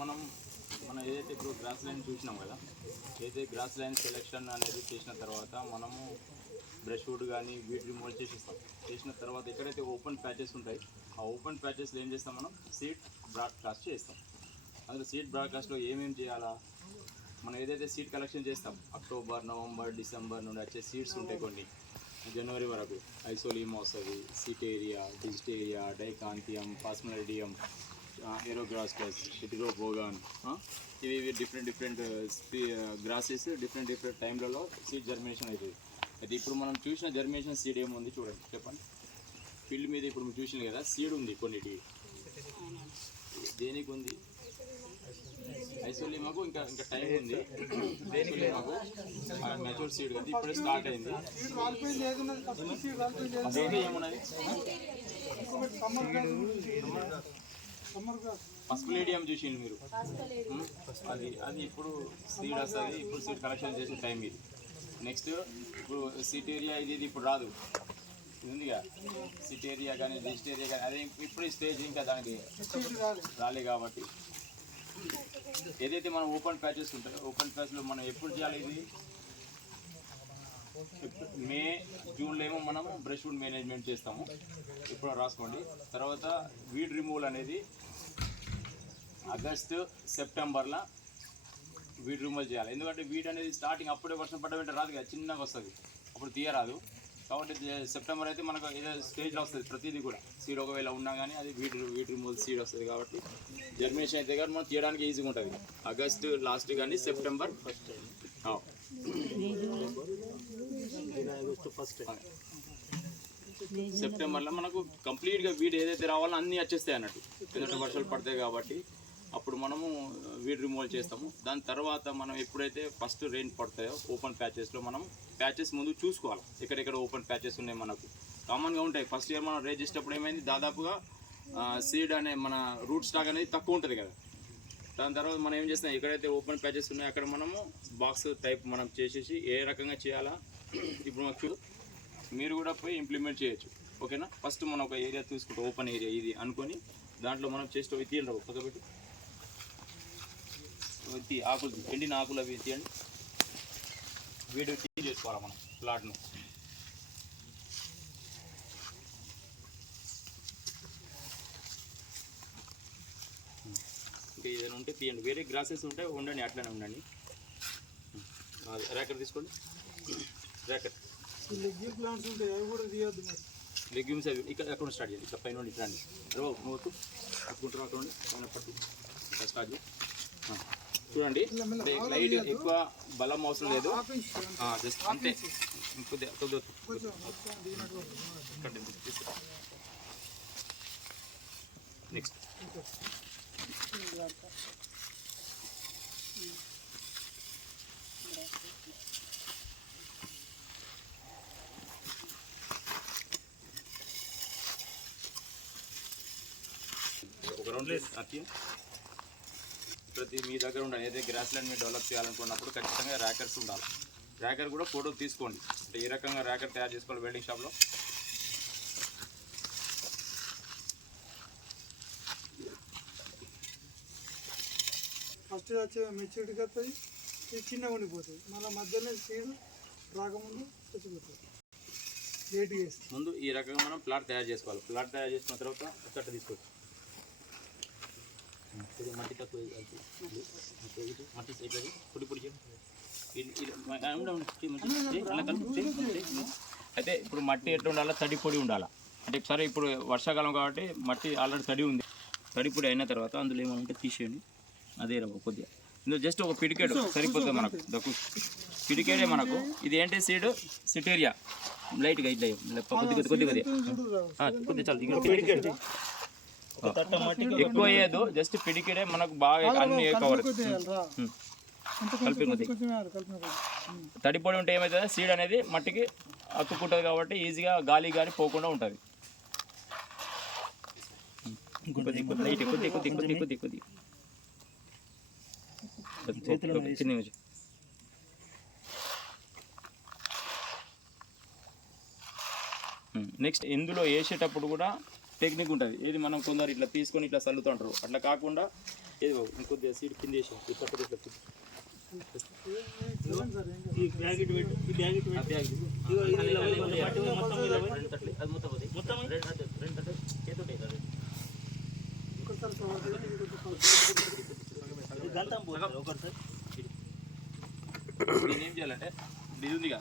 మనం ఏదైతే ఇప్పుడు గ్రాస్ లైన్ చూసినాం కదా, ఏదైతే గ్రాస్ లైన్ సెలెక్షన్ అనేది చేసిన తర్వాత మనము బ్రష్ వుడ్ కానీ వీడ్ రిమూవల్ చేసిన తర్వాత ఎక్కడైతే ఓపెన్ ప్యాచెస్ ఉంటాయి ఆ ఓపెన్ ప్యాచెస్లో ఏం చేస్తాం, మనం సీడ్ బ్రాడ్కాస్ట్ చేస్తాం. అందులో సీడ్ బ్రాడ్కాస్ట్లో ఏమేమి చేయాలా, మనం ఏదైతే సీడ్ కలెక్షన్ చేస్తాం అక్టోబర్, నవంబర్, డిసెంబర్ నుండి వచ్చే సీడ్స్ ఉంటాయి కొన్ని, జనవరి వరకు ఐసోలియం వస్తుంది, సిటేరియా, డిజిటేరియా, డైకాంతియం, పాస్మోడియం, ఏరోగ్రాస్టస్, హెటెరోబోగాన్, ఇవి డిఫరెంట్ గ్రాసెస్ డిఫరెంట్ టైంలలో సీడ్ జర్మినేషన్ అవుతుంది. అయితే ఇప్పుడు మనం చూసిన జర్మినేషన్ సీడ్ ఏముంది చూడండి, చెప్పండి. ఫీల్డ్ మీద ఇప్పుడు మీరు చూసిన కదా సీడ్ ఉంది, కొన్నిటి దేనికి ఉంది, ఐసోలిమాకు ఇంకా టైం ఉంది. ఐసోలిమాకు మెచ్యూర్ సీడ్ కదా, ఇప్పుడే స్టార్ట్ అయింది. ఏమున్నది పస్పులేడియం చూసిండు మీరు, అది ఇప్పుడు సీడ్ వస్తుంది, ఇప్పుడు సీడ్ కలెక్షన్ చేసే టైం ఇది. నెక్స్ట్ ఇప్పుడు సిటేరియా, ఇది ఇప్పుడు రాదు, ఇది ఉందిగా సిటేరియా కానీ డిజిటేరియా కానీ, అదే ఇప్పుడు స్టేజ్ ఇంకా దానికి రాలే. కాబట్టి ఏదైతే మనం ఓపెన్ ప్యాచెస్ ఉంటాయో ఓపెన్ ప్యాచ్లో మనం ఎప్పుడు చేయాలి, ఇది మే జూన్లో ఏమో మనం బ్రష్ వుడ్ మేనేజ్మెంట్ చేస్తాము, ఇప్పుడు రాసుకోండి. తర్వాత వీడ్ రిమూవల్ అనేది ఆగస్టు సెప్టెంబర్లో వీడ్ రిమూవల్ చేయాలి. ఎందుకంటే వీడ్ అనేది స్టార్టింగ్ అప్పుడే వర్షం పడ్డ వెంటనే రాదు కదా, చిన్నగా వస్తుంది, అప్పుడు తీయరాదు. కాబట్టి సెప్టెంబర్ అయితే మనకు ఏదో స్టేజ్లో వస్తుంది ప్రతిదీ కూడా. సీడ్ ఒకవేళ ఉన్నా కానీ అది వీడ్ రిమూవల్ సీడ్ వస్తుంది. కాబట్టి జర్మినేషన్ అయితే కానీ మనం తీయడానికి ఈజీగా ఉంటుంది. ఆగస్టు లాస్ట్ కానీ సెప్టెంబర్ ఫస్ట్. సెప్టెంబర్లో మనకు కంప్లీట్గా వీడ్ ఏదైతే రావాలో అన్నీ వచ్చేస్తాయి అన్నట్టు, కిందట వర్షాలు పడతాయి కాబట్టి అప్పుడు మనము వీడ్ రిమూవల్ చేస్తాము. దాని తర్వాత మనం ఎప్పుడైతే ఫస్ట్ రెయిన్ పడతాయో ఓపెన్ ప్యాచెస్లో మనం ప్యాచెస్ ముందు చూసుకోవాలి, ఎక్కడెక్కడ ఓపెన్ ప్యాచెస్ ఉన్నాయి. మనకు కామన్గా ఉంటాయి. ఫస్ట్ ఇయర్ మనం రేజ్ చేసేటప్పుడు ఏమైంది, దాదాపుగా సీడ్ అనే మన రూట్ స్టాక్ అనేది తక్కువ ఉంటుంది కదా. దాని తర్వాత మనం ఏం చేస్తాం, ఎక్కడైతే ఓపెన్ ప్యాచెస్ ఉన్నాయో అక్కడ మనము బాక్స్ టైప్ మనం చేసేసి ఏ రకంగా చేయాలా ఇప్పుడు మాకు మీరు కూడా పోయి ఇంప్లిమెంట్ చేయొచ్చు. ఓకేనా, ఫస్ట్ మనం ఒక ఏరియా తీసుకుంటాం, ఓపెన్ ఏరియా ఇది అనుకొని దాంట్లో మనం చేస్తూ తీయండి, పక్కపెట్టి ఆకులు, ఎండిన ఆకులు అవి తీయండి. వీడియో క్లీన్ చేసుకోవాలి మనం ప్లాట్ను. ఇంకా ఏదైనా ఉంటే తీయండి, వేరే గ్రాసెస్ ఉంటే ఉండండి, అట్లనే ఉండండి. ర్యాకర్ తీసుకోండి, ర్యాకర్. లెగ్యూమ్స్ అవి ఇక్కడ అక్కడ స్టార్ట్ చేయండి, ఇక్కడ పైన ఇట్లా అండి. నువ్వు పట్టుకుంటారు అక్కడ పైన పట్టు స్టార్ట్ చేయండి. చూడండి, లైట్ ఎక్కువ బలం అవసరం లేదు, జస్ట్ అంతే. నెక్స్ట్ ఒక రౌండ్ ప్రతి మీ దగ్గర ఉండాలి. ఏదైతే గ్రాస్ ల్యాండ్ మీరు డెవలప్ చేయాలనుకున్నప్పుడు ఖచ్చితంగా ర్యాకర్స్ ఉండాలి. ర్యాకర్ కూడా ఫోటో తీసుకోండి, అంటే ఏ రకంగా ర్యాకర్ తయారు చేసుకోవాలి వెల్డింగ్ షాప్లో. ఫస్ట్ వచ్చే మెచ్యూరిటీకి వస్తుంది, ఇది చిన్నగా ఉండిపోతుంది, మళ్ళీ మధ్యలో సీడ్ రాకముందు చచ్చిపోతుంది. లేట్ చేసి ముందు ఈ రకంగా మనం ప్లాట్ తయారు చేసుకోవాలి. ప్లాట్ తయారు చేసుకున్న తర్వాత కట్ట తీసుకోవచ్చు. మట్టి తక్కువ మట్టి పొడి పొడి అయితే ఇప్పుడు మట్టి ఎట్లా ఉండాలా, తడి పొడి ఉండాలా. అంటే సరే ఇప్పుడు వర్షాకాలం కాబట్టి మట్టి ఆల్రెడీ తడి ఉంది, తడి పొడి అయిన తర్వాత అందులో ఏమంటే తీసేయండి. అదే కొద్దిగా ఇందులో జస్ట్ ఒక పిడికేడు సరిపోతుంది మనకు, దక్కు పిడికేడే మనకు. ఇది ఏంటి సీడ్ సిటేరియా, లైట్గా ఇట్లా కొద్దిగా చాలు. ఇక్కడ ఎక్కువ అయ్యేదు, జస్ట్ పిడికిడే మనకు బాగా అన్ని కవర్ కలిపి. తడిపొడి ఉంటే ఏమవుతుంది, సీడ్ అనేది మట్టికి అతుక్కుంటుంది కాబట్టి ఈజీగా గాలి గాలి పోకుండా ఉంటుంది. నెక్స్ట్ ఇందులో వేసేటప్పుడు కూడా టెక్నిక్ ఉంటుంది. ఏది మనం కొందరు ఇట్లా తీసుకొని ఇట్లా చల్లుతుంటారు, అట్లా కాకుండా ఏది ఇంకొద్దిగా సీడ్ కింద వేసి ఈ పక్కన ఇట్లా తిప్పు. చూడండి సార్ ఏం కాదు. ఈ బ్యాగ్ ఇటు పెట్టు, ఈ బ్యాగ్ ఇటు ఆ పెట్టు. బ్యాగ్ ఇది. ఇగో ఇది ఇలా పోయి పట్టు పోయి మొత్తం ఇలా పోయి. రెండు తట్లు, అది మొత్తం పోతే. మొత్తం పోయి. రెండు తట్లు చేతుంటాయి కదా. ఇంకోసారి కవర్ చేయండి, ఇది కొంచెం కవర్ ఇది గంతం పోతుంది ఒకసారి. దీన్ని ఏం చేయాలంటే ఇది ఉందిగా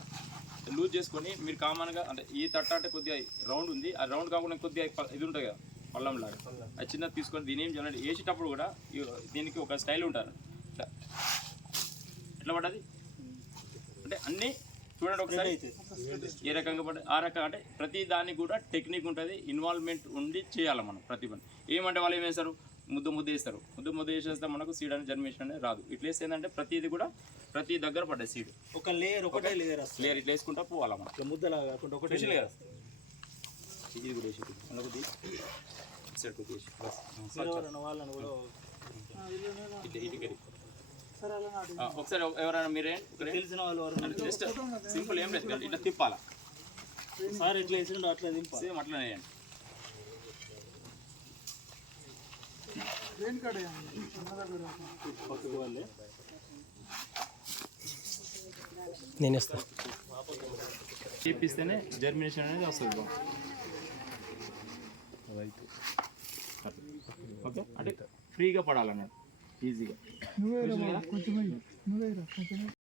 లూజ్ చేసుకొని మీరు కామన్గా అంటే ఈ తట్ట అంటే కొద్దిగా రౌండ్ ఉంది, ఆ రౌండ్ కాకుండా కొద్దిగా ఇది ఉంటుంది కదా పల్లం లాగా, అది చిన్నది తీసుకొని దీని ఏం చేయాలంటే వేసేటప్పుడు కూడా దీనికి ఒక స్టైల్ ఉంటారు. ఇట్లా ఎట్లా పడ్డది అంటే అన్నీ చూడండి ఒకసారి ఏ రకంగా పడ్డది ఆ రకంగా. అంటే ప్రతి దానికి కూడా టెక్నిక్ ఉంటుంది, ఇన్వాల్వ్మెంట్ ఉండి చేయాలి మనం ప్రతి పని. ఏమంటే వాళ్ళు ఏం వేస్తారు, ముద్ద వేస్తారు, ముద్ద వేసేస్తే మనకు సీడ్ అని జర్మినేషన్ అనేది రాదు. ఇట్లా వేస్తే ఏంటంటే ప్రతిది కూడా ప్రతి దగ్గర పడ్డది సీడ్. ఒక లేయర్ ఒకటే లేయర్ వస్తుంది. లేయర్ ఇట్లా వేసుకుంటా పోవాలా మనం. ఇట్లా ముద్దలా కాకుండా ఒకటే స్పెషల్ layer. కదా ఇది కూడా వేసి అలా కొద్ది సైడ్ కొద్ది వేసి బస్ మీరు ఎవరైనా వాళ్ళని కూడా ఇటుకరి సార్ అలా నాటి ఒకసారి ఎవరైనా మీరే తెలిసిన వాళ్ళు ఎవరైనా జస్ట్ సింపుల్ ఏం లేదు, ఇట్లా తిప్పాలా సార్ ఎట్లా వేసిండో అట్లా దింపాలి. సేమ్ అట్లనే వేయండి. రెయిన్ కార్డ్ వేయండి అన్న దగ్గర పక్కకు వాళ్ళే నేను ఇస్తాను. చేపిస్తేనే జర్మినేషన్ అనేది వస్తుంది బాగా. రైట్ ఓకే అంటే ఫ్రీగా పడాలన్నట్టు ఈజీగా. నువ్వే కొంచెం నువ్వే కొంచెం